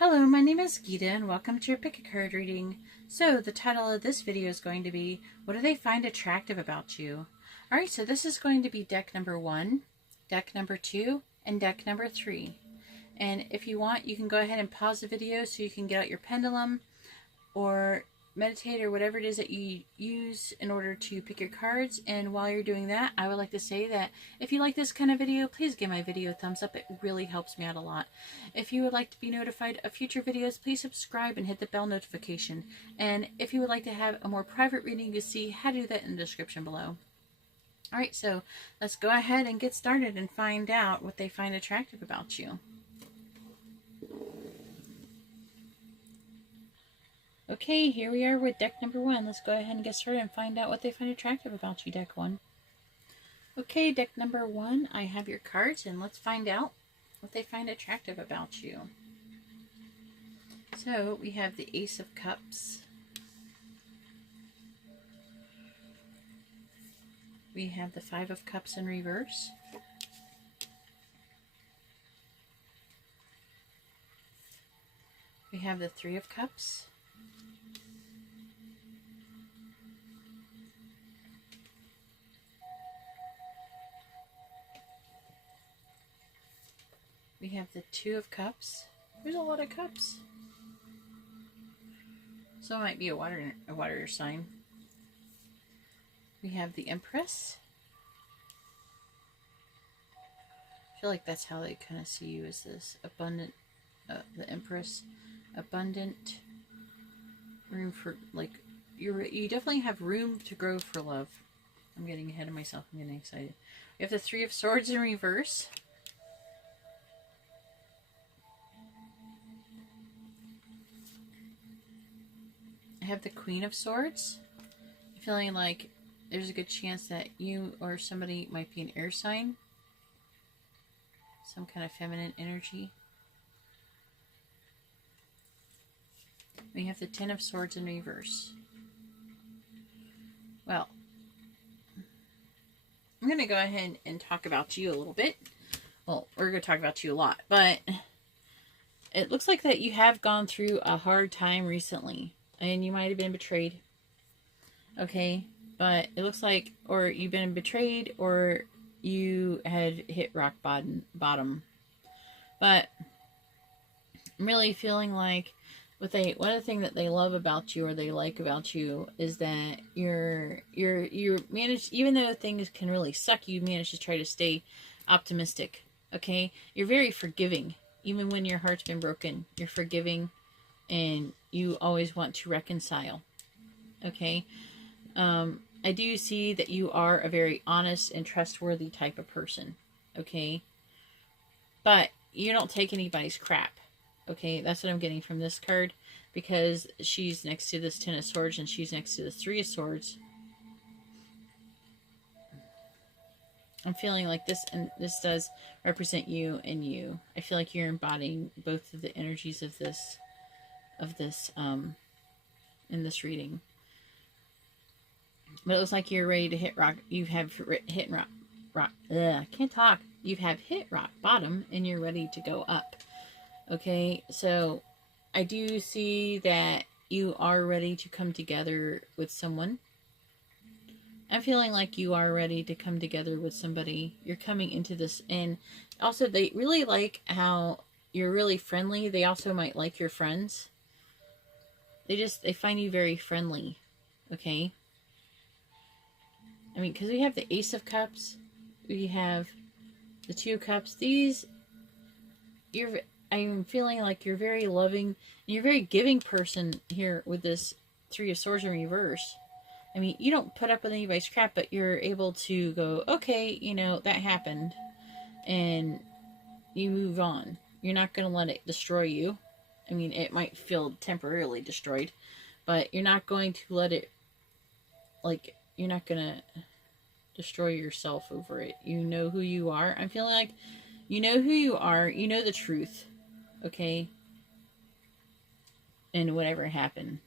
Hello, my name is Geeta and welcome to your pick a card reading. So the title of this video is going to be, what do they find attractive about you? Alright, so this is going to be deck number 1, deck number 2, and deck number 3. And if you want, you can go ahead and pause the video so you can get out your pendulum or meditate or whatever it is that you use in order to pick your cards. And while you're doing that, I would like to say that if you like this kind of video, please give my video a thumbs up. It really helps me out a lot. If you would like to be notified of future videos, please subscribe and hit the bell notification. And if you would like to have a more private reading, you can see how to do that in the description below. Alright, so let's go ahead and get started and find out what they find attractive about you. Okay, here we are with deck number 1. Let's go ahead and get started and find out what they find attractive about you, deck 1. Okay, deck number 1, I have your cards, and let's find out what they find attractive about you. So, we have the Ace of Cups. We have the Five of Cups in reverse. We have the Three of Cups. We have the Two of Cups. There's a lot of cups. So it might be a water sign. We have the Empress. I feel like that's how they kind of see you, as this abundant, the Empress, abundant, room for, like, you definitely have room to grow for love. I'm getting ahead of myself. I'm getting excited. We have the Three of Swords in reverse. I have the Queen of Swords. I'm feeling like there's a good chance that you or somebody might be an air sign. Some kind of feminine energy. We have the Ten of Swords in reverse. Well, I'm going to go ahead and talk about you a little bit. Well, we're going to talk about you a lot, but it looks like that you have gone through a hard time recently. And you might have been betrayed. Okay? But it looks like, or you've been betrayed, or you had hit rock bottom. But I'm really feeling like one of the things that they love about you, or they like about you, is that you're managed, even though things can really suck, you manage to try to stay optimistic. Okay? You're very forgiving. Even when your heart's been broken, you're forgiving. And you always want to reconcile. Okay? I do see that you are a very honest and trustworthy type of person. Okay? But you don't take anybody's crap. Okay? That's what I'm getting from this card. Because she's next to this Ten of Swords and she's next to the Three of Swords. I'm feeling like this, and this does represent you and you. I feel like you're embodying both of the energies of this in this reading. But it looks like you're ready to hit rock. You have hit rock. I can't talk. You have hit rock bottom, and you're ready to go up. Okay, so I do see that you are ready to come together with someone. I'm feeling like you are ready to come together with somebody. You're coming into this, and also they really like how you're really friendly. They also might like your friends. They find you very friendly, okay? I mean, because we have the Ace of Cups, we have the Two of Cups. I'm feeling like you're very loving, and you're a very giving person here with this Three of Swords in reverse. I mean, you don't put up with anybody's crap, but you're able to go, okay, you know, that happened, and you move on. You're not going to let it destroy you. I mean, it might feel temporarily destroyed, but you're not going to let it, like, you're not going to destroy yourself over it. You know who you are. I'm feeling like you know who you are. You know the truth, okay? And whatever happened.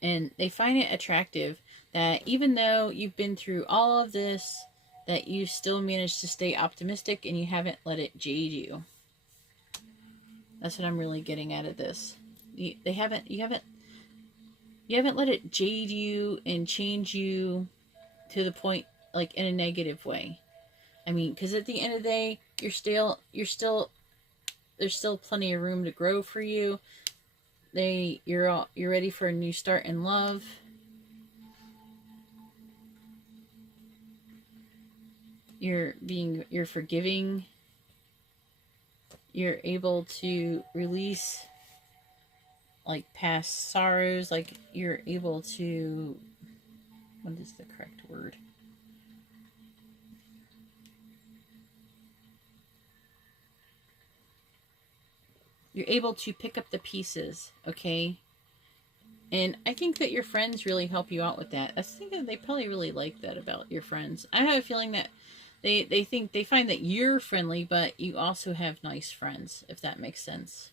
And they find it attractive that even though you've been through all of this, that you still managed to stay optimistic and you haven't let it jade you. That's what I'm really getting out of this. You haven't let it jade you and change you to the point, like, in a negative way. I mean, because at the end of the day, there's still plenty of room to grow for you. You're ready for a new start in love. You're forgiving. You're able to release, like, past sorrows. Like, you're able to, what is the correct word? You're able to pick up the pieces, okay? And I think that your friends really help you out with that. I think that they probably really like that about your friends. I have a feeling that they find that you're friendly, but you also have nice friends, if that makes sense.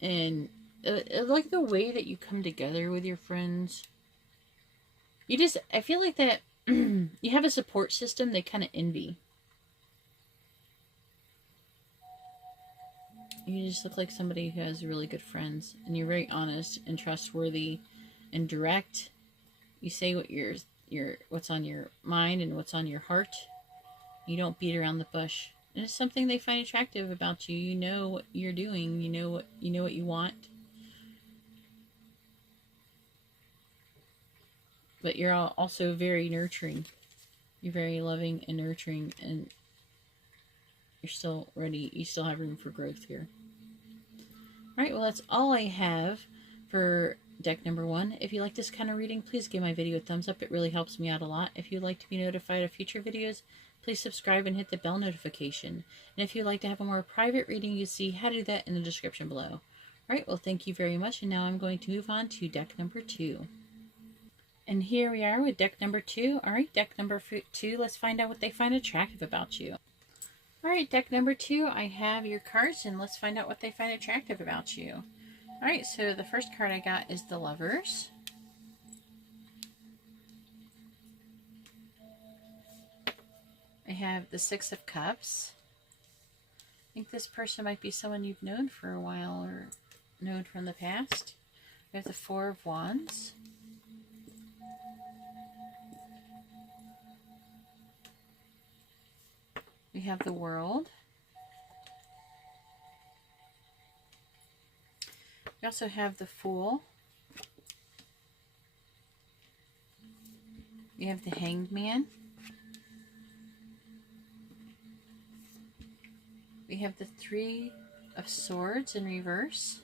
And I like the way that you come together with your friends. I feel like that you have a support system they kind of envy. You just look like somebody who has really good friends, and you're very honest and trustworthy and direct. You say what's on your mind and what's on your heart. You don't beat around the bush. And it's something they find attractive about you. You know what you're doing. You know what you want. But you're also very nurturing. You're very loving and nurturing, and you're still ready. You still have room for growth here. Alright, well, that's all I have for deck number 1. If you like this kind of reading, please give my video a thumbs up. It really helps me out a lot. If you'd like to be notified of future videos, please subscribe and hit the bell notification. And if you'd like to have a more private reading, you see how to do that in the description below. Alright, well, thank you very much. And now I'm going to move on to deck number 2. And here we are with deck number 2. Alright, deck number 2, let's find out what they find attractive about you. Alright, deck number 2, I have your cards, and let's find out what they find attractive about you. Alright, so the first card I got is the Lovers. I have the Six of Cups. I think this person might be someone you've known for a while or known from the past. We have the Four of Wands. We have the World. We also have the Fool. We have the Hanged Man. We have the Three of Swords in reverse.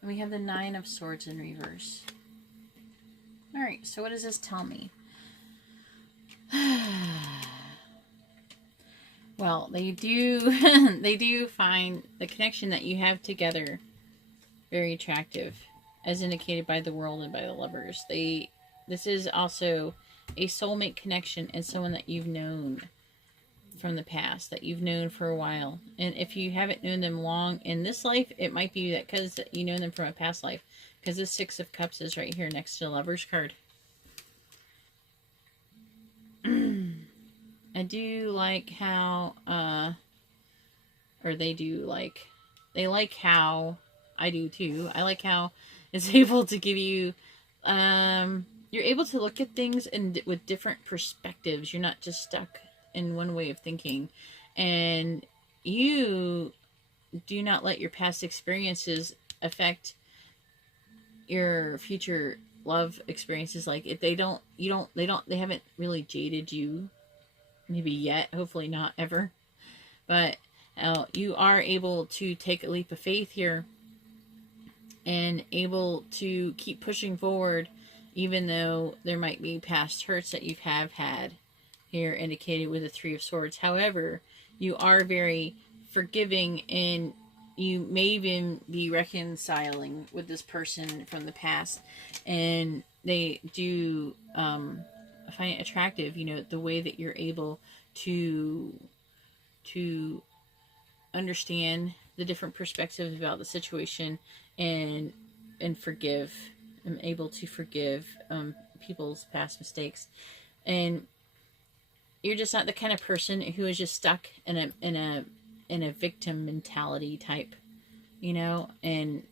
And we have the Nine of Swords in reverse. Alright, so what does this tell me? Well, they do find the connection that you have together very attractive, as indicated by the World and by the Lovers. This is also a soulmate connection and someone that you've known from the past, that you've known for a while. And if you haven't known them long in this life, it might be that because you know them from a past life, because this Six of Cups is right here next to the Lovers card. I do like how, they like how, I do too, I like how it's able to give you, you're able to look at things with different perspectives. You're not just stuck in one way of thinking. And you do not let your past experiences affect your future love experiences. Like, if they haven't really jaded you. Maybe yet, hopefully not ever. But you are able to take a leap of faith here and able to keep pushing forward, even though there might be past hurts that you have had here indicated with the Three of Swords. However, you are very forgiving, and you may even be reconciling with this person from the past, and they do I find it attractive, the way that you're able to understand the different perspectives about the situation and forgive. I'm able to forgive people's past mistakes, and you're just not the kind of person who is just stuck in a victim mentality type, you know, and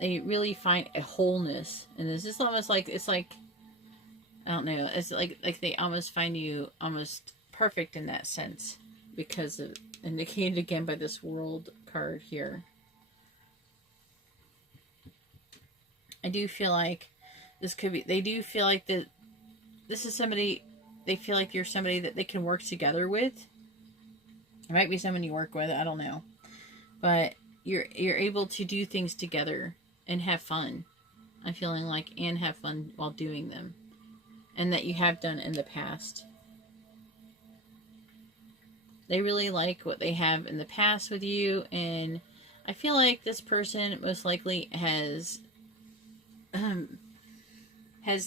they really find a wholeness. And this is almost like, it's like, I don't know, it's like they almost find you almost perfect in that sense, because of, indicated again by this World card here. I do feel like this could be, they do feel like that this is somebody, they feel like you're somebody that they can work together with. It might be someone you work with, I don't know. But you're able to do things together and have fun. I'm feeling like, and have fun while doing them. And that you have done in the past. They really like what they have in the past with you, and I feel like this person most likely has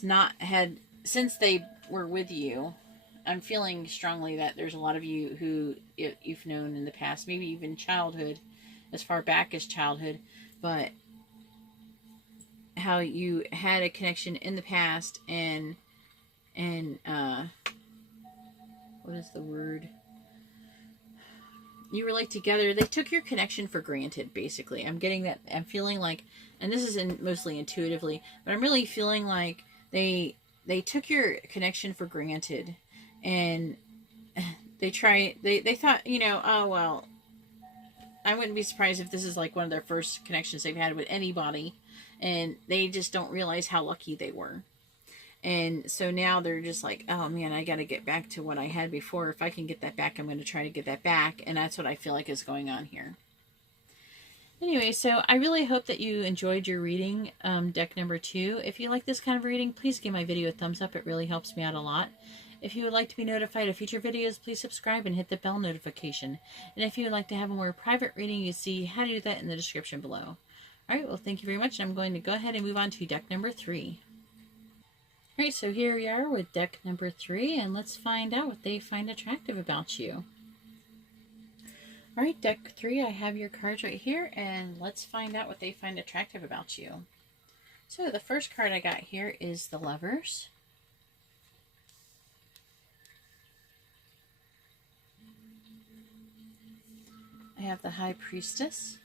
not had, since they were with you, I'm feeling strongly that there's a lot of you who you've known in the past, maybe even childhood, as far back as childhood, but how you had a connection in the past, and what is the word? You were like together. They took your connection for granted, basically. I'm getting that. I'm feeling like, and this is mostly intuitively, but I'm really feeling like they took your connection for granted, and they thought, you know, oh well, I wouldn't be surprised if this is like one of their first connections they've had with anybody, and they just don't realize how lucky they were. And so now they're just like, oh man, I got to get back to what I had before. If I can get that back, I'm going to try to get that back. And that's what I feel like is going on here. Anyway, so I really hope that you enjoyed your reading, deck number 2. If you like this kind of reading, please give my video a thumbs up. It really helps me out a lot. If you would like to be notified of future videos, please subscribe and hit the bell notification. And if you would like to have a more private reading, you see how to do that in the description below. Alright, well thank you very much. I'm going to go ahead and move on to deck number 3. Alright, so here we are with deck number 3, and let's find out what they find attractive about you. Alright, deck 3, I have your cards right here, and let's find out what they find attractive about you. So the first card I got here is the Lovers. I have the High Priestess.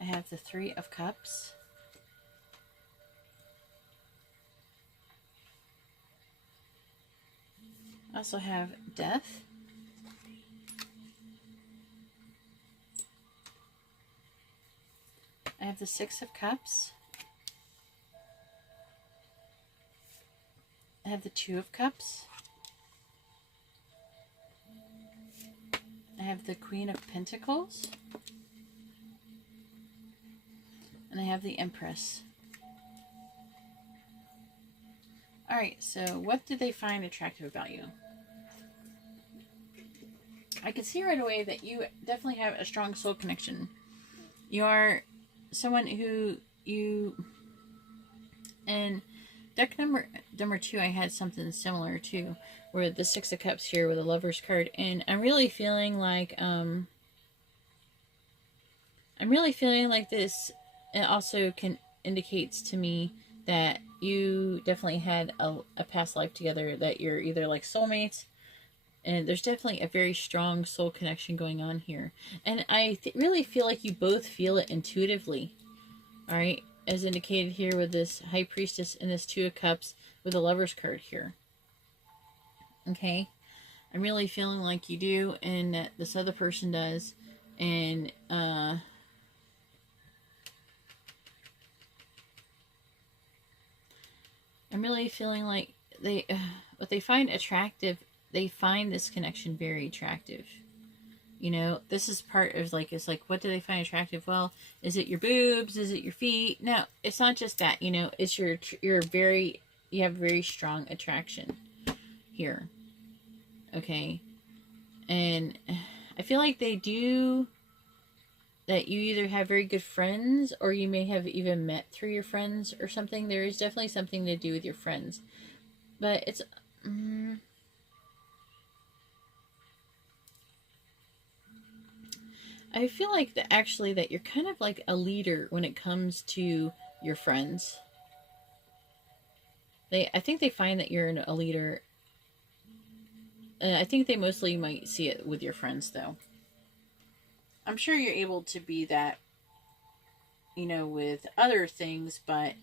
I have the Three of Cups. I also have Death. I have the Six of Cups. I have the Two of Cups. I have the Queen of Pentacles. And I have the Empress. Alright, so what did they find attractive about you? I can see right away that you definitely have a strong soul connection. You are someone who and deck number 2, I had something similar too, where the Six of Cups here with a Lover's card, and I'm really feeling like this, it also indicates to me that you definitely had a past life together, that you're either like soulmates, and there's definitely a very strong soul connection going on here. And I really feel like you both feel it intuitively, alright, as indicated here with this High Priestess and this Two of Cups with the Lover's card here. Okay, I'm really feeling like you do, and that this other person does, and I'm really feeling like what they find attractive, they find this connection very attractive. You know, this is part of like, it's like, what do they find attractive? Well, is it your boobs? Is it your feet? No, it's not just that, you know, it's you have very strong attraction here. Okay. And I feel like they do, that you either have very good friends, or you may have even met through your friends or something. There is definitely something to do with your friends. But it's... I feel like that actually that you're kind of like a leader when it comes to your friends. I think they find that you're a leader. I think they mostly might see it with your friends, though. I'm sure you're able to be that, with other things, but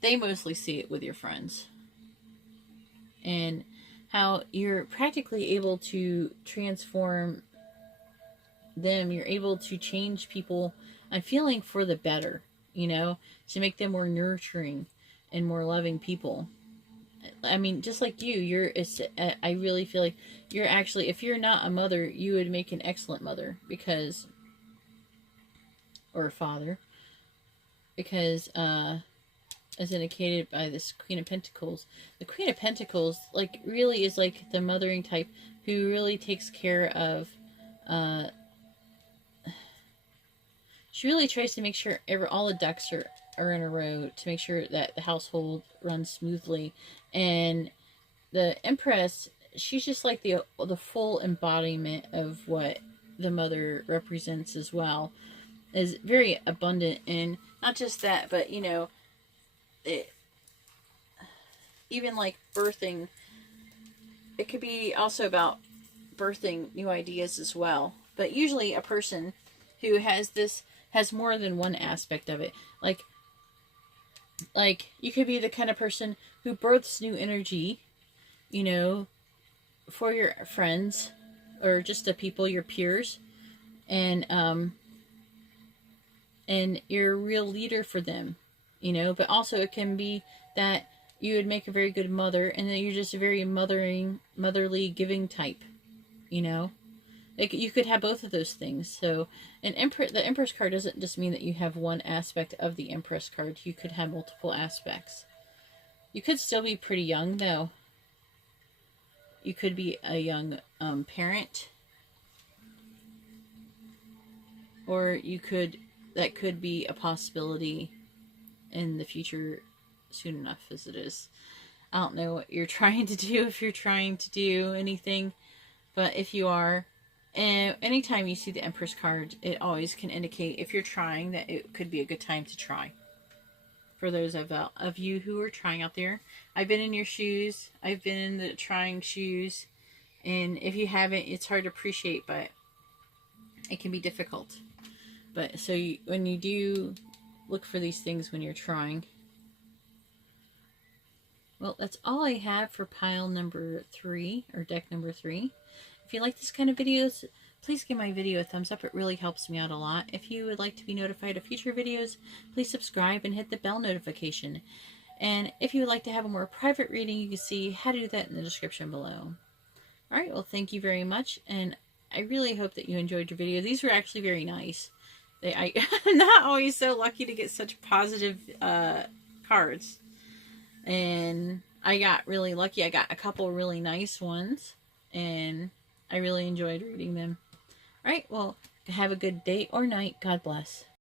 they mostly see it with your friends. And how you're practically able to transform them. You're able to change people, I'm feeling, for the better, to make them more nurturing and more loving people. I mean, just like you, I really feel like you're actually, if you're not a mother, you would make an excellent mother or a father, because, as indicated by this Queen of Pentacles, the Queen of Pentacles, like, really is like the mothering type who really takes care of, she really tries to make sure all the ducks are in a row to make sure that the household runs smoothly. And the Empress, she's just like the full embodiment of what the mother represents as well. Is very abundant, and not just that, but it, even like birthing, it could be also about birthing new ideas as well. But usually a person who has more than one aspect of it. Like you could be the kind of person who births new energy, for your friends or just the people, your peers, and you're a real leader for them, but also it can be that you would make a very good mother, and then you're just a very motherly giving type, Like, you could have both of those things. So the Empress card doesn't just mean that you have one aspect of the Empress card. You could have multiple aspects. You could still be pretty young, though. You could be a young parent, or that could be a possibility in the future, soon enough as it is. I don't know what you're trying to do, if you're trying to do anything, but if you are, and anytime you see the Empress card, it always can indicate, if you're trying, that it could be a good time to try. For those of you who are trying out there, I've been in your shoes. I've been in the trying shoes, and if you haven't, it's hard to appreciate, but it can be difficult. But so when you do look for these things when you're trying. Well, that's all I have for pile number 3, or deck number 3. If you like this kind of videos, please give my video a thumbs up. It really helps me out a lot. If you would like to be notified of future videos, please subscribe and hit the bell notification. And if you would like to have a more private reading, you can see how to do that in the description below. Alright, well, thank you very much, and I really hope that you enjoyed your video. These were actually very nice. I'm not always so lucky to get such positive cards. And I got really lucky. I got a couple really nice ones, and I really enjoyed reading them. Alright, well, have a good day or night. God bless.